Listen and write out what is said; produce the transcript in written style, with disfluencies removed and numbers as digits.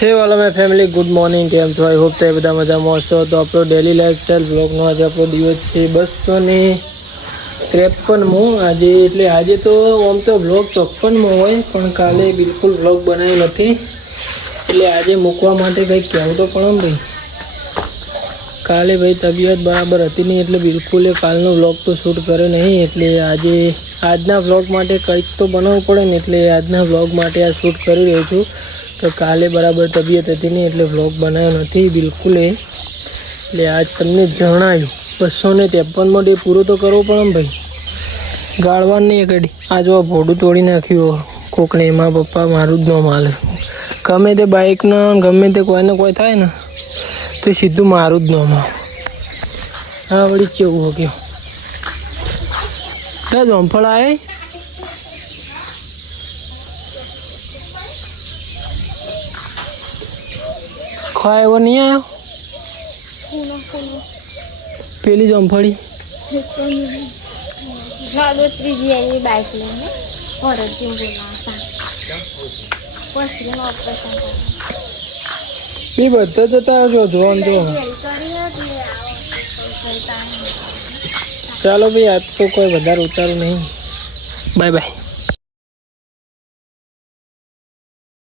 हे वाला मैं family good morning केम छो आई होप ते बधा मजामां हशो। तो आपणो डेली लाइफस्टाइल ब्लॉगनो आज आपणो दिवस छे 253मो આજે એટલે આજે તો આમ તો બ્લોગ 54મો હોય પણ કાલે બિલકુલ બ્લોગ બનાવ્યો નથી એટલે આજે મૂકવા માટે કંઈક કહેવું તો પણ ભાઈ કાલે ભાઈ તબિયત બરાબર હતી નહીં એટલે બિલકુલ એ કાલનો બ્લોગ તો શૂટ કર્યો નહીં એટલે આજે આજના બ્લોગ માટે કંઈક તો બનાવવું પડે ને એટલે આજના બ્લોગ માટે આ શૂટ કરી રહ્યો છું। तो काले बराबर तबियत थी नहीं એટલે व्लॉग बनायो नहीं बिल्कुल એટલે आज तमने जणाव्યું 253 डे पूरो तो करवो पड़े भाई गाड़वा नहीं कड़ी आज वो भोडू तोड़ी नाख्यो कोकने माँ पप्पा मारू ज न माले गमे ते बाइक ना गमे ते कोई ना कोई थाय ना तो सीधू मारू ज न माल। हाँ वही केवुं हो गयो क्या जोमफळ आए खाए वो नहीं आया पेली जमफड़ी बता जता जो जोन जो चलो भाई आज तो कोई વધારે ઉતારું नहीं। Bye bye.